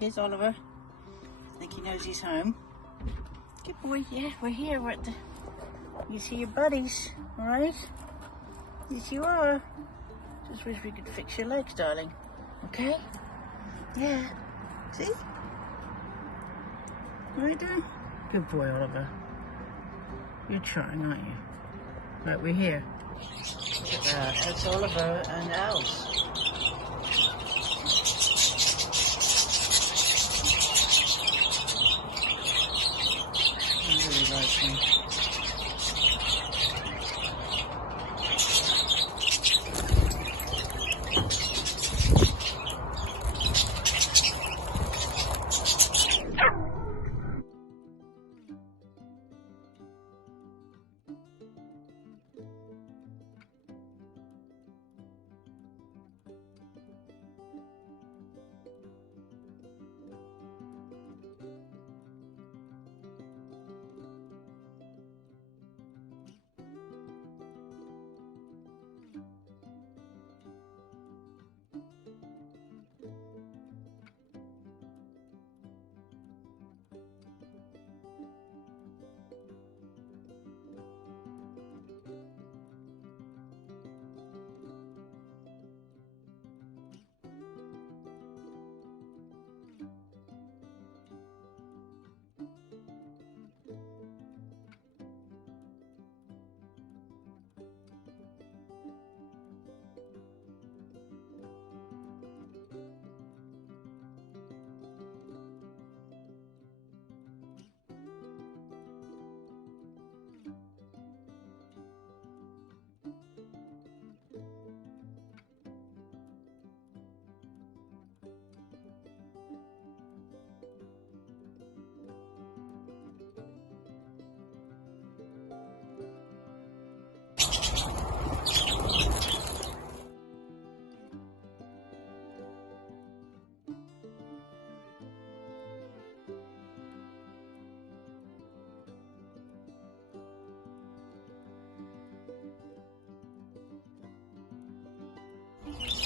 Here's Oliver. I think he knows he's home. Good boy. Yeah, we're here. We're at the... You see your buddies, all right? Yes, you are. Just wish we could fix your legs, darling. Okay? Yeah. See? Right there? Good boy, Oliver. You're trying, aren't you? Right, we're here. Look at that. That's Oliver and Els. I really like him.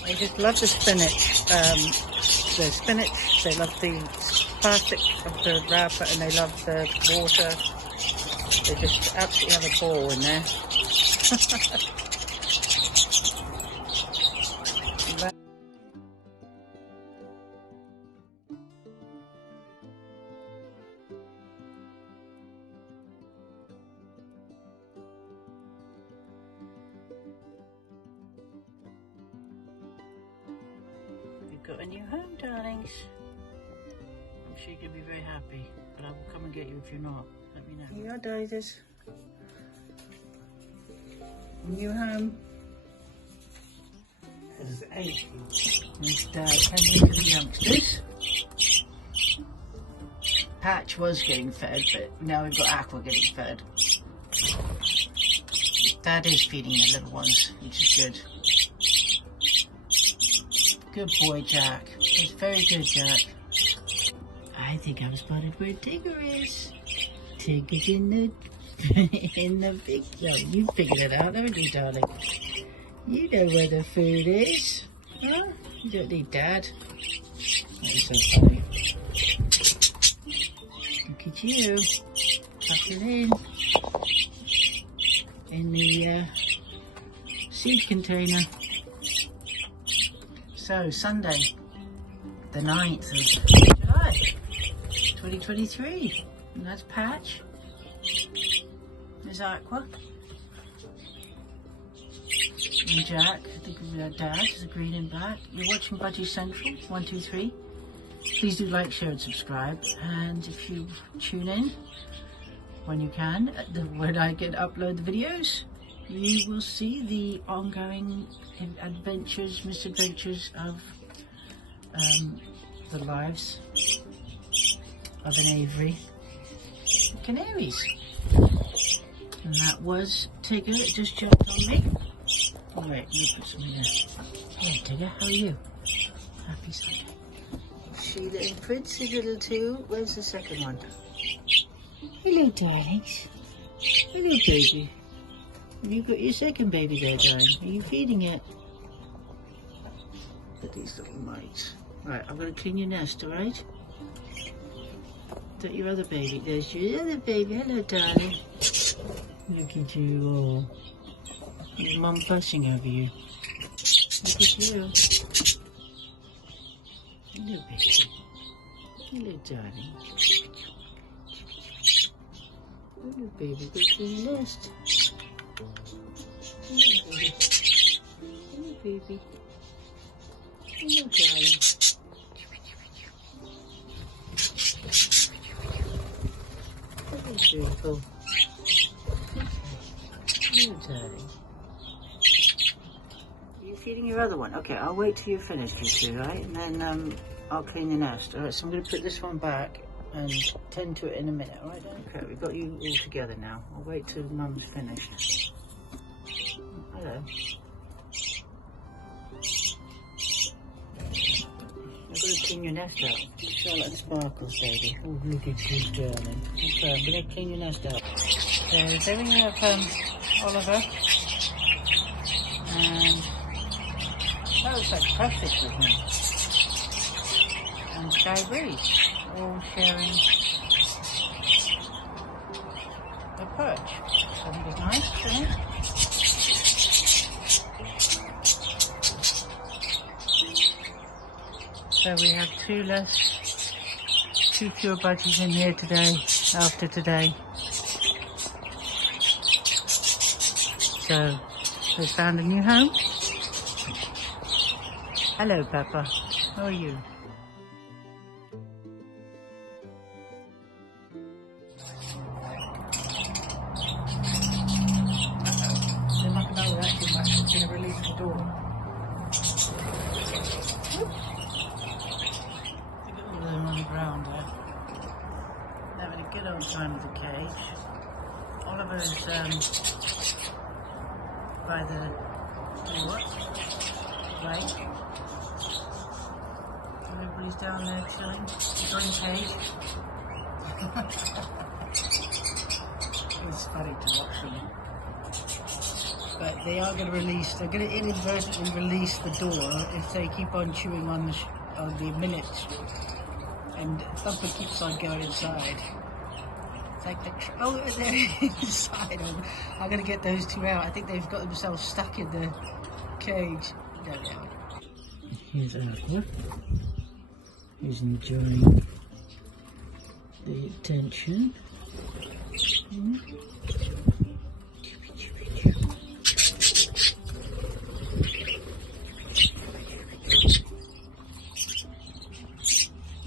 They just love the spinach. They love the plastic of the wrapper, and they love the water. They just absolutely have a ball in there. Got a new home, darlings. I'm sure you're going to be very happy, but I will come and get you if you're not. Let me know. Here you are, darlings. New home. There's 8. There's Dad and look at the youngsters. Patch was getting fed, but now we've got Aqua getting fed. Dad is feeding the little ones, which is good. Good boy, Jack. It's very good, Jack. I think I've spotted where Tigger is. Tigger's in the big zone. You figured it out, haven't you, darling? You know where the food is. Huh? You don't need Dad. That is so funny. Look at you. Tucking in the seed container. So, Sunday, the 9th of July, 2023, and that's Patch, there's Aqua, and Jack, I think Dad is the green and black. You're watching Budgie Central, 1, 2, 3. Please do like, share and subscribe, and if you tune in when you can, when I get upload the videos, you will see the ongoing misadventures of the lives of an Avery canaries. And that was Tigger. It just jumped on me. All right, let me put some in there. Hey, Tigger, how are you? Happy Sunday. Sheila and Prince, a little too. Where's the second one? Hello, darlings. Hello, baby. You've got your second baby there, darling. Are you feeding it? Look at these little mites. Right, I'm going to clean your nest, alright? Is that your other baby? There's your other baby. Hello, darling. Look at you all. Is Mum fussing over you? Look at you. Hello, baby. Hello, darling. Hello, baby. Go to your nest. Hello, baby. Hello, baby. Hello, darling. Hello, beautiful. Hello, darling. Are you feeding your other one? Okay, I'll wait till you're finished, you two, right? And then I'll clean the nest. Alright, so I'm going to put this one back and tend to it in a minute, alright? Okay, we've got you all together now. I'll wait till Mum's finished. Hello. I've got to clean your nest out. Charlotte and Sparkles, baby. Oh, look at you, darling. Okay, I'm going to clean your nest out. So there we have Oliver. And that was like perfect with me. And Sky Breeze, all sharing a perch. Something nice, isn't it? So we have two pure budgies in here today, after today. So they found a new home. Hello, Peppa. How are you? They're not going to that too much. It's going to release the door. On the ground there. Having a good old time with the cage. Oliver's by the door. Right. Everybody's down there chilling. Enjoying cage. It's funny to watch them. But they are going to release, they're going to inadvertently release the door if they keep on chewing on the minutes. And Thumper keeps on going inside. It's like, they're inside. I'm going to get those two out. I think they've got themselves stuck in the cage. There they are. Here's Aqua. He's enjoying the attention.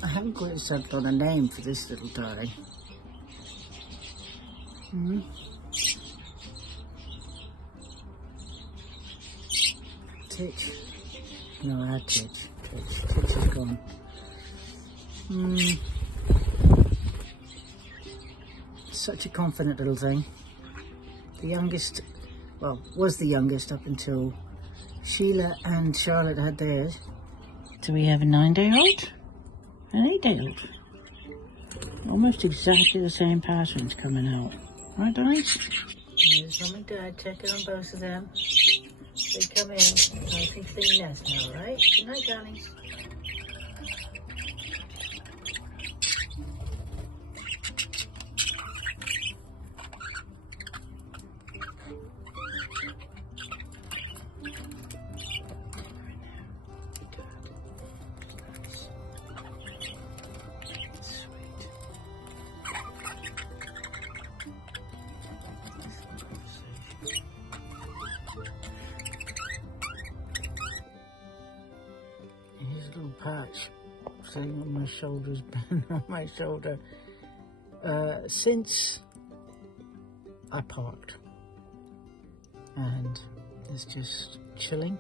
I haven't quite settled on a name for this little guy. Titch. No, I had Titch. Titch is gone. Such a confident little thing. The youngest, well, was the youngest up until Sheila and Charlotte had theirs. Do we have a 9-day-old? An 8-day-old. Almost exactly the same patterns coming out. Right, guys? There's Mum and Dad checking on both of them. They come in. I think they nest now, right? Good night, darlings. Patch sitting on my shoulders, on my shoulder, since I parked, and it's just chilling.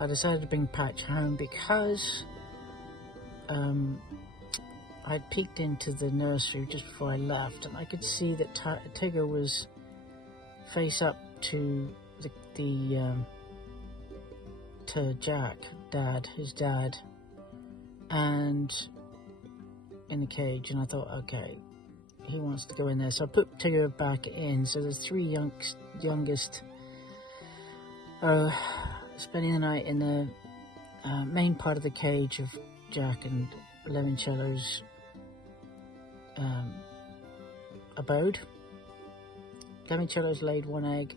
I decided to bring Patch home because I'd peeked into the nursery just before I left, and I could see that Tigger was face up to to Jack, his dad, and in the cage, and I thought, okay, he wants to go in there, so I put Tigger back in. So there's three youngest spending the night in the main part of the cage of Jack and Limoncello's abode. Gamicello's laid 1 egg.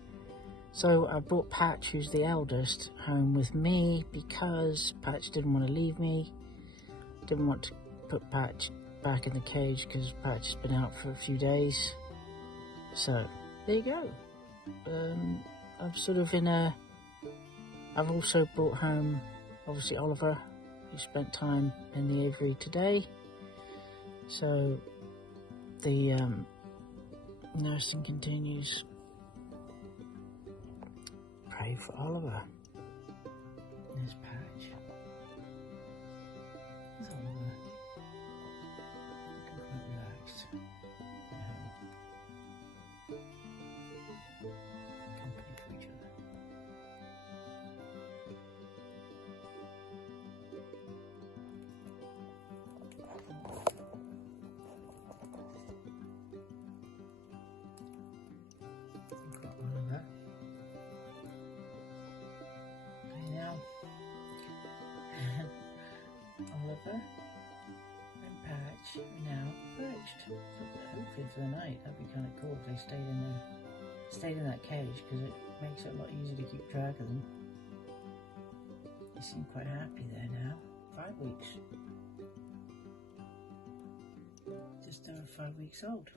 So I brought Patch, who's the eldest, home with me because Patch didn't want to leave me. Didn't want to put Patch back in the cage because Patch has been out for a few days. So there you go. I'm sort of in a... I've also brought home, obviously, Oliver, who spent time in the aviary today. So the nursing continues. Pray for Oliver. There's Patch. There's Oliver. Looking quite relaxed. Company for each other. Oliver. Oliver and Patch are now perched. Hopefully for the night. That'd be kind of cool if they stayed in that cage, because it makes it a lot easier to keep track of them. They seem quite happy there now. 5 weeks. Just over 5 weeks old.